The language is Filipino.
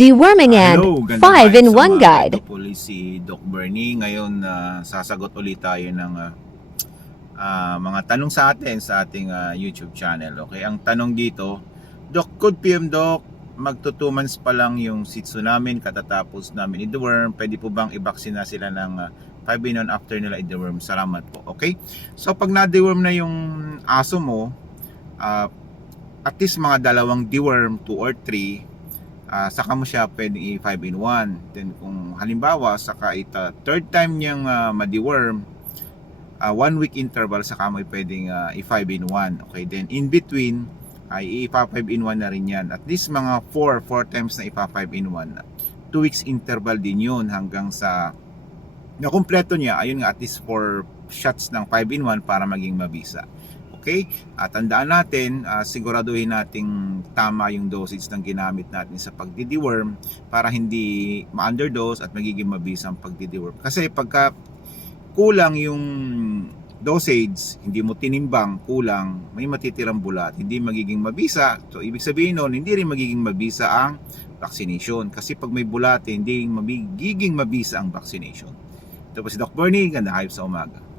Deworming and Hello, ganda 5-in-1 guide. Ito po si Doc Bernie. Ngayon, sasagot ulit tayo ng mga tanong sa atin sa ating YouTube channel. Okay, ang tanong dito, Doc, could PM Doc, magto 2 months pa lang yung Shih Tzu namin, katatapos namin i-deworm, pwede po bang i-vaccine na sila ng 5-in-1 after nila i-deworm? Salamat po. Okay, so pag na-deworm na yung aso mo, at least mga dalawang deworm, 2 or 3, saka mo siya pwedeng i-5-in-1. Then kung halimbawa saka third time niyang ma-deworm, 1 week interval saka mo pwedeng i-5-in-1. Okay, then in between ay ipa-5-in-1 na rin yan. At least mga 4 times na ipa-5-in-1. 2 weeks interval din yun hanggang sa nakumpleto niya. Ayun nga, at least 4 shots ng 5-in-1 para maging mabisa. Okay? At tandaan natin, siguraduhin nating tama yung dosage ng ginamit natin sa pagdi-deworm para hindi ma-underdose at magiging mabisa ang pagdi-deworm. Kasi pagka kulang yung dosage, hindi mo tinimbang, kulang, may matitirang bulat, hindi magiging mabisa. So ibig sabihin nun, hindi rin magiging mabisa ang vaccination. Kasi pag may bulat, hindi magiging mabisa ang vaccination. Ito po si Doc Bernie, ganda hype sa umaga.